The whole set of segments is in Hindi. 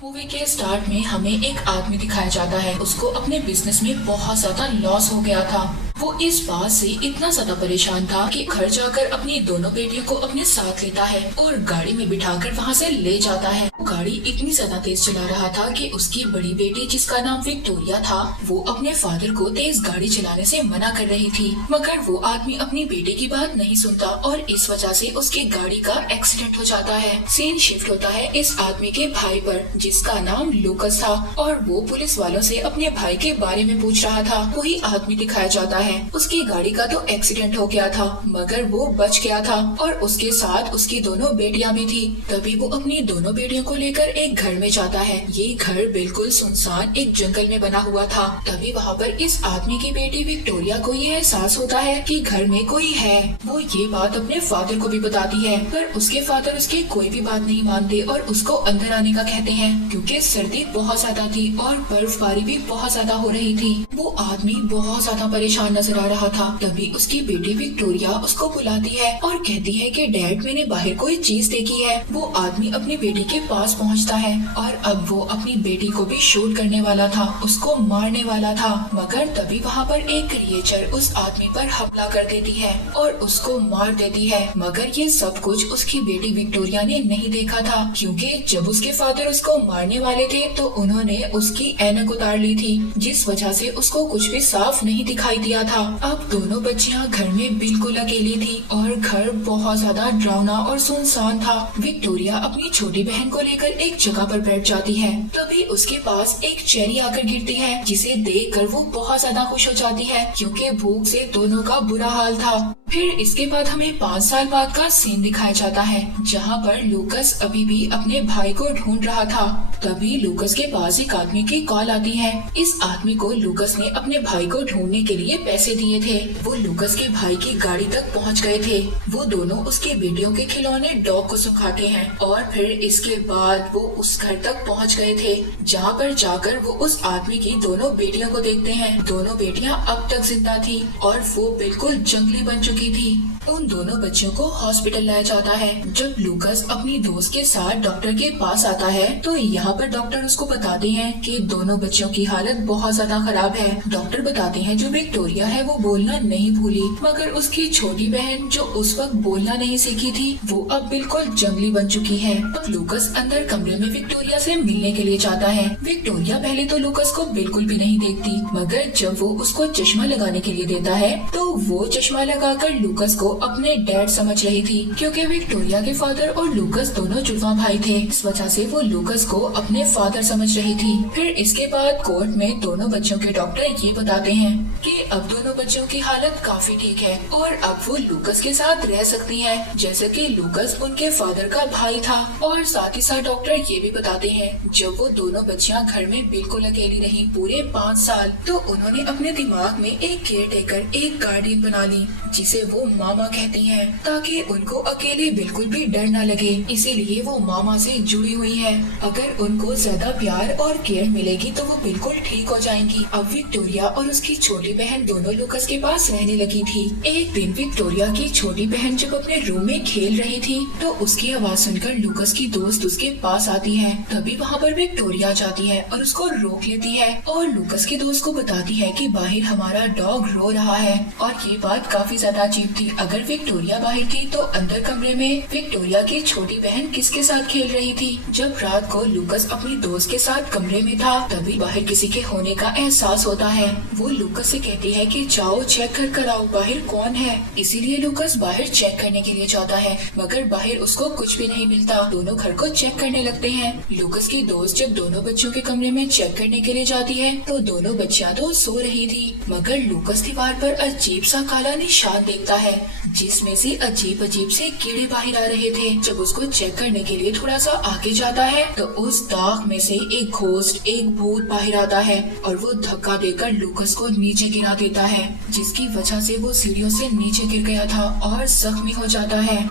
मूवी के स्टार्ट में हमें एक आदमी दिखाया जाता है। उसको अपने बिजनेस में बहुत ज्यादा लॉस हो गया था। वो इस बात से इतना ज्यादा परेशान था कि घर जाकर अपनी दोनों बेटियों को अपने साथ लेता है और गाड़ी में बिठाकर वहाँ से ले जाता है। वो गाड़ी इतनी ज्यादा तेज चला रहा था कि उसकी बड़ी बेटी, जिसका नाम विक्टोरिया था, वो अपने फादर को तेज गाड़ी चलाने से मना कर रही थी, मगर वो आदमी अपनी बेटी की बात नहीं सुनता और इस वजह से उसकी गाड़ी का एक्सीडेंट हो जाता है। सीन शिफ्ट होता है इस आदमी के भाई पर, जिसका नाम लूकस था, और वो पुलिस वालों से अपने भाई के बारे में पूछ रहा था। वही आदमी दिखाया जाता है। उसकी गाड़ी का तो एक्सीडेंट हो गया था, मगर वो बच गया था और उसके साथ उसकी दोनों बेटियां भी थी। तभी वो अपनी दोनों बेटियों को लेकर एक घर में जाता है। ये घर बिल्कुल सुनसान एक जंगल में बना हुआ था। तभी वहाँ पर इस आदमी की बेटी विक्टोरिया को ये एहसास होता है कि घर में कोई है। वो ये बात अपने फादर को भी बताती है, पर उसके फादर उसकी कोई भी बात नहीं मानते और उसको अंदर आने का कहते हैं, क्योंकि सर्दी बहुत ज्यादा थी और बर्फबारी भी बहुत ज्यादा हो रही थी। वो आदमी बहुत ज्यादा परेशान नजर आ रहा था। तभी उसकी बेटी विक्टोरिया उसको बुलाती है और कहती है कि डैड, मैंने बाहर कोई चीज देखी है। वो आदमी अपनी बेटी के पास पहुंचता है और अब वो अपनी बेटी को भी शूट करने वाला था, उसको मारने वाला था, मगर तभी वहाँ पर एक क्रिएचर उस आदमी पर हमला कर देती है और उसको मार देती है। मगर ये सब कुछ उसकी बेटी विक्टोरिया ने नहीं देखा था, क्योंकि जब उसके फादर उसको मारने वाले थे तो उन्होंने उसकी ऐनक उतार ली थी, जिस वजह से उसको कुछ भी साफ नहीं दिखाई दिया था। अब दोनों बच्चियां घर में बिल्कुल अकेली थी और घर बहुत ज्यादा डरावना और सुनसान था। विक्टोरिया अपनी छोटी बहन को लेकर एक जगह पर बैठ जाती है। तभी उसके पास एक चेरी आकर गिरती है, जिसे देखकर वो बहुत ज्यादा खुश हो जाती है, क्योंकि भूख से दोनों का बुरा हाल था। फिर इसके बाद हमें 5 साल बाद का सीन दिखाया जाता है, जहाँ पर लूकस अभी भी अपने भाई को ढूंढ रहा था। तभी लूकस के पास एक आदमी की कॉल आती है। इस आदमी को लूकस ने अपने भाई को ढूंढने के लिए पैसे दिए थे। वो लूकस के भाई की गाड़ी तक पहुँच गए थे। वो दोनों उसकी बेटियों के खिलौने डॉग को सुखाते हैं और फिर इसके बाद वो उस घर तक पहुँच गए थे, जहाँ पर जाकर वो उस आदमी की दोनों बेटियों को देखते हैं। दोनों बेटियां अब तक जिंदा थी और वो बिल्कुल जंगली बन चुकी थी। उन दोनों बच्चों को हॉस्पिटल लाया जाता है। जब लूकस अपनी दोस्त के साथ डॉक्टर के पास आता है तो यहाँ पर डॉक्टर उसको बताते हैं कि दोनों बच्चों की हालत बहुत ज्यादा खराब है। डॉक्टर बताते हैं जो विक्टोरिया है वो बोलना नहीं भूली, मगर उसकी छोटी बहन जो उस वक्त बोलना नहीं सीखी थी वो अब बिल्कुल जंगली बन चुकी है। अब लूकस अंदर कमरे में विक्टोरिया से मिलने के लिए जाता है। विक्टोरिया पहले तो लूकस को बिल्कुल भी नहीं देखती, मगर जब वो उसको चश्मा लगाने के लिए देता है तो वो चश्मा लगाकर लूकस को अपने डैड समझ रही थी, क्योंकि विक्टोरिया के फादर और लूकस दोनों जुड़वा भाई थे। इस वजह से वो लूकस को अपने फादर समझ रही थी। फिर इसके बाद कोर्ट में दोनों बच्चों के डॉक्टर ये बताते हैं कि अब दोनों बच्चों की हालत काफी ठीक है और अब वो लूकस के साथ रह सकती हैं, जैसे कि लूकस उनके फादर का भाई था। और साथ ही साथ डॉक्टर ये भी बताते हैं जब वो दोनों बच्चियां घर में बिल्कुल अकेली रही पूरे 5 साल, तो उन्होंने अपने दिमाग में एक केयर टेकर, एक गार्डियन बना ली, जिसे वो मामा कहती हैं, ताकि उनको अकेले बिल्कुल भी डर न लगे। इसीलिए वो मामा से जुड़ी हुई है। अगर उनको ज्यादा प्यार और केयर मिलेगी तो वो बिल्कुल ठीक हो जाएंगी। अब विक्टोरिया और उसकी छोटी बहन दोनों लूकस के पास रहने लगी थी। एक दिन विक्टोरिया की छोटी बहन जब अपने रूम में खेल रही थी तो उसकी आवाज सुनकर लूकस की दोस्त उसके पास आती है। तभी वहाँ पर विक्टोरिया जाती है और उसको रोक लेती है और लूकस की दोस्त को बताती है कि बाहर हमारा डॉग रो रहा है। और ये बात काफी ज्यादा अजीब थी। अगर विक्टोरिया बाहर थी तो अंदर कमरे में विक्टोरिया की छोटी बहन किसके साथ खेल रही थी। जब रात को लूकस अपनी दोस्त के साथ कमरे में था तभी बाहर किसी के होने का एहसास होता है। वो लूकस से कहती है कि जाओ चेक कर आओ बाहर कौन है। इसीलिए लूकस बाहर चेक करने के लिए जाता है, मगर बाहर उसको कुछ भी नहीं मिलता। दोनों घर को चेक करने लगते हैं। लूकस की दोस्त जब दोनों बच्चों के कमरे में चेक करने के लिए जाती है तो दोनों बच्चियां तो सो रही थी, मगर लूकस दीवार पर अजीब सा काला निशान देखता है, जिसमें से अजीब अजीब से कीड़े बाहर आ रहे थे। जब उसको चेक करने के लिए थोड़ा सा आगे जाता है तो उस दाग में से एक घोस्ट, एक भूत बाहर आता है और वो धक्का देकर लूकस को नीचे गिरा देता है, जिसकी वजह से वो सीढ़ियों से नीचे गिर गया था और जख्मी हो जाता है।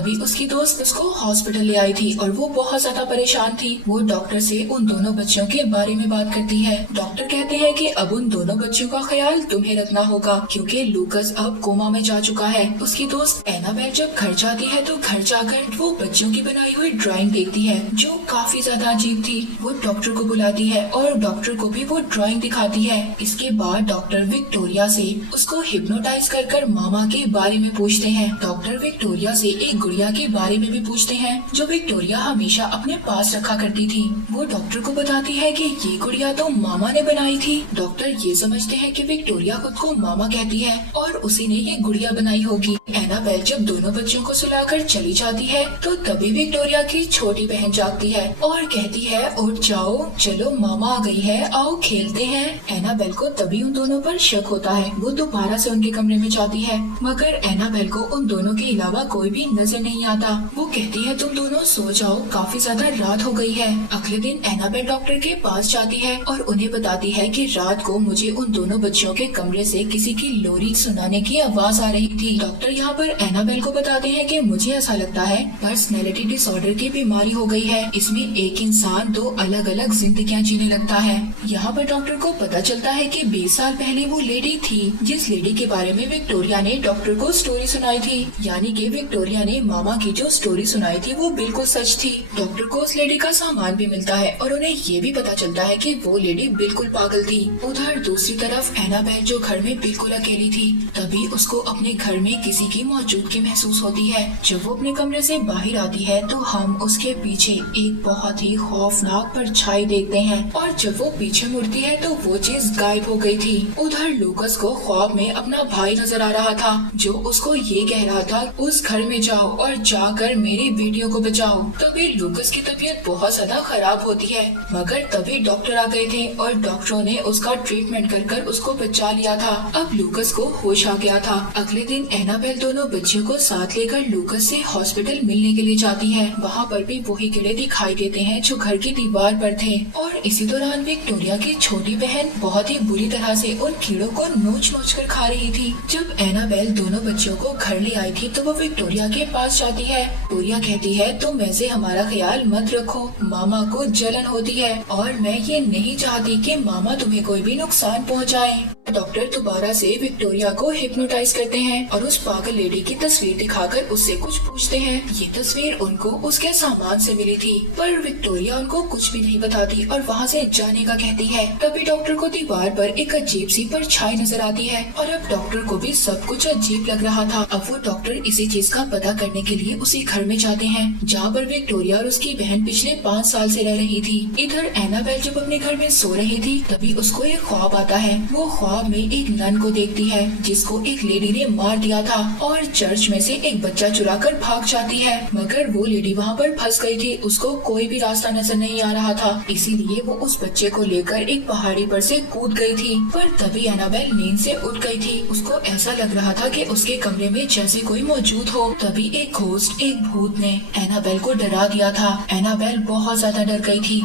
तभी उसकी दोस्त उसको हॉस्पिटल ले आई थी और वो बहुत ज्यादा परेशान थी। वो डॉक्टर से उन दोनों बच्चों के बारे में बात करती है। डॉक्टर कहते हैं कि अब उन दोनों बच्चों का ख्याल तुम्हें रखना होगा क्योंकि लूकस अब कोमा में जा चुका है। उसकी दोस्त एनाबेल जब घर जाती है तो घर जाकर वो बच्चों की बनाई हुई ड्राइंग देखती है जो काफी ज्यादा अजीब थी। वो डॉक्टर को बुलाती है और डॉक्टर को भी वो ड्राइंग दिखाती है। इसके बाद डॉक्टर विक्टोरिया से उसको हिप्नोटाइज कर मामा के बारे में पूछते हैं। डॉक्टर विक्टोरिया से एक गुड़िया के बारे में भी पूछते हैं जो विक्टोरिया हमेशा अपने पास रखा करती थी। वो डॉक्टर को बताती है कि ये गुड़िया तो मामा ने बनाई थी। डॉक्टर ये समझते हैं कि विक्टोरिया खुद को मामा कहती है और उसी ने ये गुड़िया बनाई होगी। एनाबेल जब दोनों बच्चों को सुलाकर चली जाती है तो तभी विक्टोरिया की छोटी बहन जागती है और कहती है उठ जाओ, चलो मामा आ गई है, आओ खेलते हैं। एनाबेल को तभी उन दोनों पर शक होता है। वो दोबारा से उनके कमरे में जाती है मगर एनाबेल को उन दोनों के अलावा कोई भी नजर नहीं आता। वो कहती है तुम दोनों सो जाओ, काफी ज्यादा रात हो गई है। अगले दिन एनाबेल डॉक्टर के पास जाती है और उन्हें बताती है कि रात को मुझे उन दोनों बच्चों के कमरे से किसी की लोरी सुनाने की आवाज आ रही थी। डॉक्टर यहाँ पर एनाबेल को बताते हैं कि मुझे ऐसा लगता है पर्सनैलिटी डिसऑर्डर की बीमारी हो गई है। इसमें एक इंसान दो अलग अलग जिंदगियाँ जीने लगता है। यहाँ पर डॉक्टर को पता चलता है कि 20 साल पहले वो लेडी थी जिस लेडी के बारे में विक्टोरिया ने डॉक्टर को स्टोरी सुनाई थी। यानी कि विक्टोरिया ने मामा की जो स्टोरी सुनाई थी वो बिल्कुल सच थी। डॉक्टर को उस लेडी का सामान भी मिलता है और उन्हें ये भी पता चलता है कि वो लेडी बिल्कुल पागल थी। उधर दूसरी तरफ एनाबेल जो घर में बिल्कुल अकेली थी, तभी उसको अपने घर में किसी की मौजूदगी महसूस होती है। जब वो अपने कमरे से बाहर आती है तो हम उसके पीछे एक बहुत ही खौफनाक परछाई देखते हैं और जब वो पीछे मुड़ती है तो वो चीज गायब हो गई थी। उधर लूकस को ख्वाब में अपना भाई नजर आ रहा था जो उसको ये कह रहा था उस घर में जाओ और जाकर मेरी बेटियों को बचाओ। तभी लूकस की तबीयत बहुत ज्यादा खराब होती है मगर तभी डॉक्टर आ गए थे और डॉक्टरों ने उसका ट्रीटमेंट कर उसको बचा लिया था। अब लूकस को होश आ गया था। अगले दिन एनाबेल दोनों बच्चियों को साथ लेकर लूकस से हॉस्पिटल मिलने के लिए जाती है। वहाँ पर भी वही कीड़े दिखाई देते हैं जो घर की दीवार पर थे और इसी दौरान विक्टोरिया की छोटी बहन बहुत ही बुरी तरह से उन कीड़ों को नोच कर खा रही थी। जब एनाबेल दोनों बच्चियों को घर ले आई थी तो वो विक्टोरिया के पास जाती है। विक्टोरिया कहती है तुम वैसे हमारा ख्याल मत रखो, मामा को जलन होती है और मैं ये नहीं चाहती कि मामा तुम्हें कोई भी नुकसान पहुँचाए। डॉक्टर दोबारा से विक्टोरिया को हिप्नोटाइज करते हैं और उस पागल लेडी की तस्वीर दिखाकर उससे कुछ पूछते हैं। ये तस्वीर उनको उसके सामान से मिली थी पर विक्टोरिया उनको कुछ भी नहीं बताती और वहाँ से जाने का कहती है। तभी डॉक्टर को दीवार पर एक अजीब सी परछाई नजर आती है और अब डॉक्टर को भी सब कुछ अजीब लग रहा था। अब वो डॉक्टर इसी चीज का पता करने के लिए उसी घर में जाते हैं जहाँ पर विक्टोरिया और उसकी बहन पिछले 5 साल से रह रही थी। इधर एनाबेल जब अपने घर में सो रही थी तभी उसको एक ख्वाब आता है। वो ख्वाब में एक नन को देखती है जिसको एक लेडी ने मार दिया था और चर्च में से एक बच्चा चुराकर भाग जाती है मगर वो लेडी वहाँ पर फंस गई थी। उसको कोई भी रास्ता नजर नहीं आ रहा था, इसीलिए वो उस बच्चे को लेकर एक पहाड़ी पर से कूद गई थी। पर तभी एनाबेल नींद से उठ गई थी। उसको ऐसा लग रहा था कि उसके कमरे में जैसे कोई मौजूद हो। तभी एक घोस्ट, एक भूत ने एनाबेल को डरा दिया था। एनाबेल बहुत ज्यादा डर गई थी।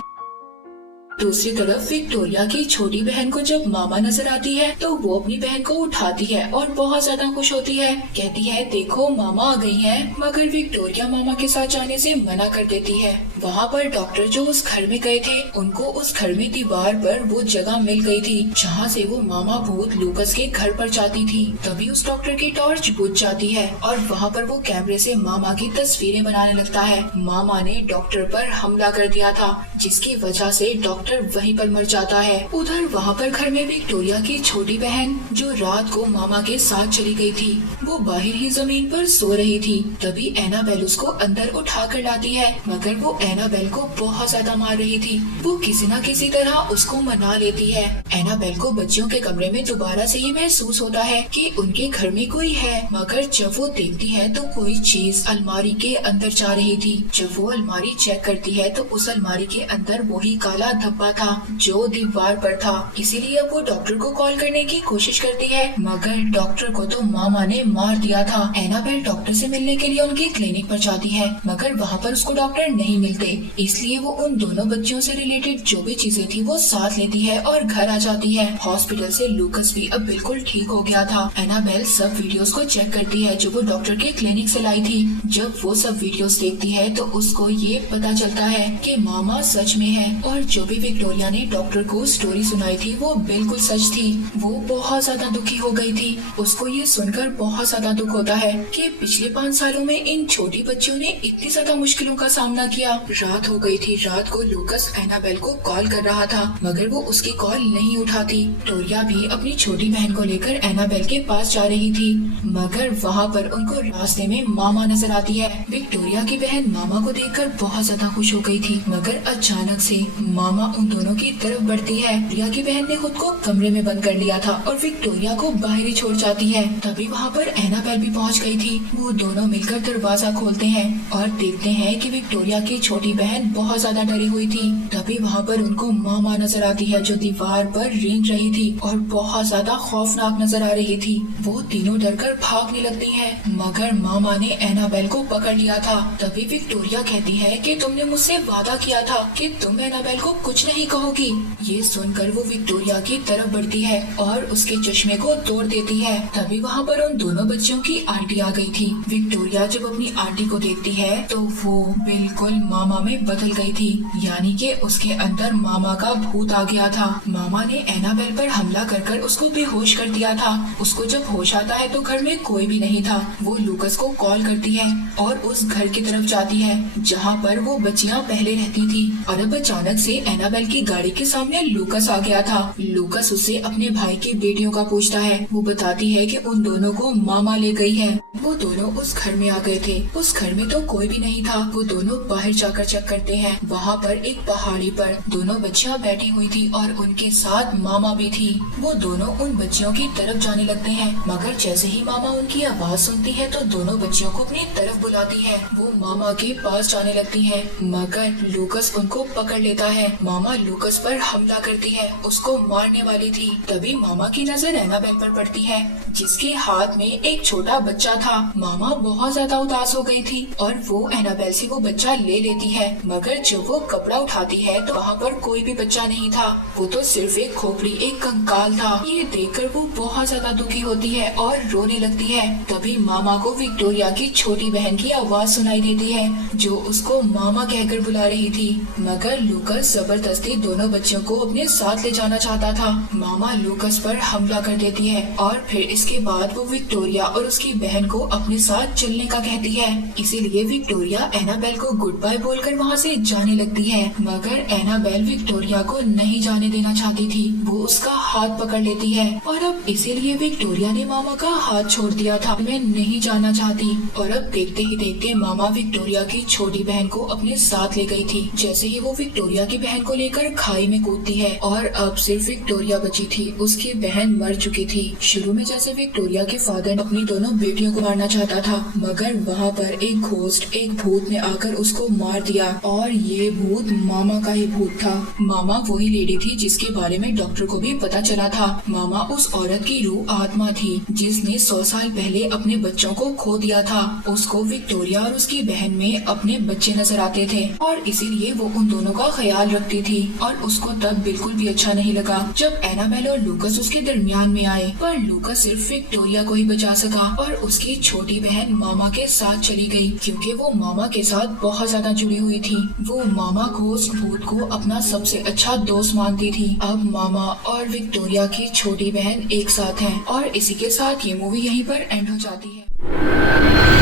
दूसरी तरफ विक्टोरिया की छोटी बहन को जब मामा नजर आती है तो वो अपनी बहन को उठाती है और बहुत ज्यादा खुश होती है। कहती है देखो मामा आ गई हैं। मगर विक्टोरिया मामा के साथ जाने से मना कर देती है। वहाँ पर डॉक्टर जो उस घर में गए थे उनको उस घर में दीवार पर वो जगह मिल गई थी जहाँ से वो मामा भूत लूकस के घर पर जाती थी। तभी उस डॉक्टर की टॉर्च बुझ जाती है और वहाँ पर वो कैमरे से मामा की तस्वीरें बनाने लगता है। मामा ने डॉक्टर पर हमला कर दिया था जिसकी वजह से डॉक्टर वहीं पर मर जाता है। उधर वहाँ पर घर में विक्टोरिया की छोटी बहन जो रात को मामा के साथ चली गई थी वो बाहर ही जमीन पर सो रही थी। तभी एनाबेल उसको अंदर उठा कर लाती है मगर वो एनाबेल को बहुत ज्यादा मार रही थी। वो किसी न किसी तरह उसको मना लेती है। एनाबेल को बच्चियों के कमरे में दोबारा से ये महसूस होता है कि उनके घर में कोई है मगर जब वो देखती है तो कोई चीज अलमारी के अंदर जा रही थी। जब वो अलमारी चेक करती है तो उस अलमारी के अंदर वही काला धब्बा धब्बा था जो दीवार पर था, इसीलिए अब वो डॉक्टर को कॉल करने की कोशिश करती है, मगर डॉक्टर को तो मामा ने मार दिया था। एनाबेल डॉक्टर से मिलने के लिए उनके क्लिनिक पर जाती है, मगर वहाँ पर उसको डॉक्टर नहीं मिलते, इसलिए वो उन दोनों बच्चियों से रिलेटेड जो भी चीजें थी वो साथ लेती है और घर आ जाती है। हॉस्पिटल से लूकस भी अब बिल्कुल ठीक हो गया था। एनाबेल सब वीडियोस को चेक करती है जो वो डॉक्टर के क्लिनिक से लाई थी। जब वो सब वीडियोस देखती है तो उसको ये पता चलता है कि मामा सच में है और जो भी विक्टोरिया ने डॉक्टर को स्टोरी सुनाई थी वो बिल्कुल सच थी। वो बहुत ज्यादा दुखी हो गई थी। उसको ये सुनकर बहुत ज्यादा दुख होता है कि पिछले 5 सालों में इन छोटी बच्चियों ने इतनी ज्यादा मुश्किलों का सामना किया। रात हो गई थी। रात को लूकस एनाबेल को कॉल कर रहा था, मगर वो उसकी कॉल नहीं उठाती। विक्टोरिया भी अपनी छोटी बहन को लेकर एनाबेल के पास जा रही थी, मगर वहाँ पर उनको रास्ते में मामा नजर आती है। विक्टोरिया की बहन मामा को देखकर बहुत ज्यादा खुश हो गई थी, मगर अचानक से मामा उन दोनों की तरफ बढ़ती है। विक्टोरिया की बहन ने खुद को कमरे में बंद कर लिया था और विक्टोरिया को बाहर ही छोड़ जाती है। तभी वहाँ पर एनाबेल भी पहुँच गई थी। वो दोनों मिलकर दरवाजा खोलते हैं और देखते हैं कि विक्टोरिया की छोटी बहन बहुत ज्यादा डरी हुई थी। तभी वहाँ पर उनको मामा नजर आती है जो दीवार पर रेंग रही थी और बहुत ज्यादा खौफनाक नजर आ रही थी। वो तीनों डरकर भागने लगती हैं, मगर मामा ने एनाबेल को पकड़ लिया था। तभी विक्टोरिया कहती है कि तुमने मुझसे वादा किया था कि तुम एनाबेल को कुछ नहीं कहोगी। ये सुनकर वो विक्टोरिया की तरफ बढ़ती है और उसके चश्मे को तोड़ देती है। तभी वहाँ पर उन दोनों बच्चियों की आंटी आ गई थी। विक्टोरिया जब अपनी आंटी को देखती है तो वो बिल्कुल मामा में बदल गई थी, यानी कि उसके अंदर मामा का भूत आ गया था। मामा ने एनाबेल पर हमला कर उसको बेहोश कर दिया था। उसको जब होश आता है तो घर में कोई भी नहीं था। वो लूकस को कॉल करती है और उस घर की तरफ जाती है जहाँ पर वो बच्चियाँ पहले रहती थी। और अब अचानक से एनाबेल की गाड़ी के सामने लूकस आ गया था। लूकस उससे अपने भाई की बेटियों का पूछता है। वो बताती है कि उन दोनों को मामा ले गई है। वो दोनों उस घर में आ गए थे। उस घर में तो कोई भी नहीं था। वो दोनों बाहर जाकर चेक करते हैं। वहाँ पर एक पहाड़ी पर दोनों बच्चियाँ बैठी हुई थी और उनके साथ मामा भी थी। वो दोनों उन बच्चियों की तरफ जाने लगते हैं, मगर जैसे ही मामा उनकी आवाज सुनती है तो दोनों बच्चियों को अपनी तरफ बुलाती है। वो मामा के पास जाने लगती हैं, मगर लूकस उनको पकड़ लेता है। मामा लूकस पर हमला करती है, उसको मारने वाली थी। तभी मामा की नजर एनाबेल पर पड़ती है जिसके हाथ में एक छोटा बच्चा था। मामा बहुत ज्यादा उदास हो गई थी और वो एनाबेल से वो बच्चा ले लेती है, मगर जब वो कपड़ा उठाती है तो वहाँ पर कोई भी बच्चा नहीं था। वो तो सिर्फ एक खोपड़ी, एक कंकाल था। ये देखकर वो बहुत ज्यादा दुखी होती है और रोने लगती है। तभी मामा को विक्टोरिया की छोटी बहन की आवाज सुनाई देती है जो उसको मामा कहकर बुला रही थी, मगर लूकस जबरदस्ती दोनों बच्चों को अपने साथ ले जाना चाहता था। मामा लूकस पर हमला कर देती है और फिर इसके बाद वो विक्टोरिया और उसकी बहन को अपने साथ चलने का कहती है। इसीलिए विक्टोरिया एनाबेल को गुड बाय बोलकर वहाँ से जाने लगती है, मगर एनाबेल विक्टोरिया को नहीं जाने देना चाहती थी। वो उसका हाथ पकड़ लेती है और अब इसीलिए विक्टोरिया ने मामा का हाथ छोड़ दिया था। मैं नहीं जाना चाहती। और अब देखते ही देखते मामा विक्टोरिया की छोटी बहन को अपने साथ ले गई थी। जैसे ही वो विक्टोरिया की बहन को लेकर खाई में कूदती है और अब सिर्फ विक्टोरिया बची थी। उसकी बहन मर चुकी थी। शुरू में जैसे विक्टोरिया के फादर अपनी दोनों बेटियों को मारना चाहता था, मगर वहाँ पर एक घोस्ट, एक भूत ने आकर उसको मार दिया और ये भूत मामा का ही भूत था। मामा वही लेडी थी जिसके बारे में डॉक्टर को भी पता चला था। मामा उस औरत की रूह आत्मा थी जिसने 100 साल पहले अपने बच्चों को खो दिया था। उसको विक्टोरिया और उसकी बहन में अपने बच्चे नजर आते थे और इसीलिए वो उन दोनों का ख्याल रखती थी। और उसको तब बिल्कुल भी अच्छा नहीं लगा जब एनाबेल और लूकस उसके दरमियान में आए, पर लूकस सिर्फ विक्टोरिया को ही बचा सका और उसकी छोटी बहन मामा के साथ चली गई क्योंकि वो मामा के साथ बहुत ज्यादा जुड़ी हुई थी। वो मामा को उस भूत को अपना सबसे अच्छा दोस्त मानती थी। अब मामा और विक्टोरिया की छोटी बहन एक साथ हैं और इसी के साथ ये मूवी यहीं पर एंड हो जाती है।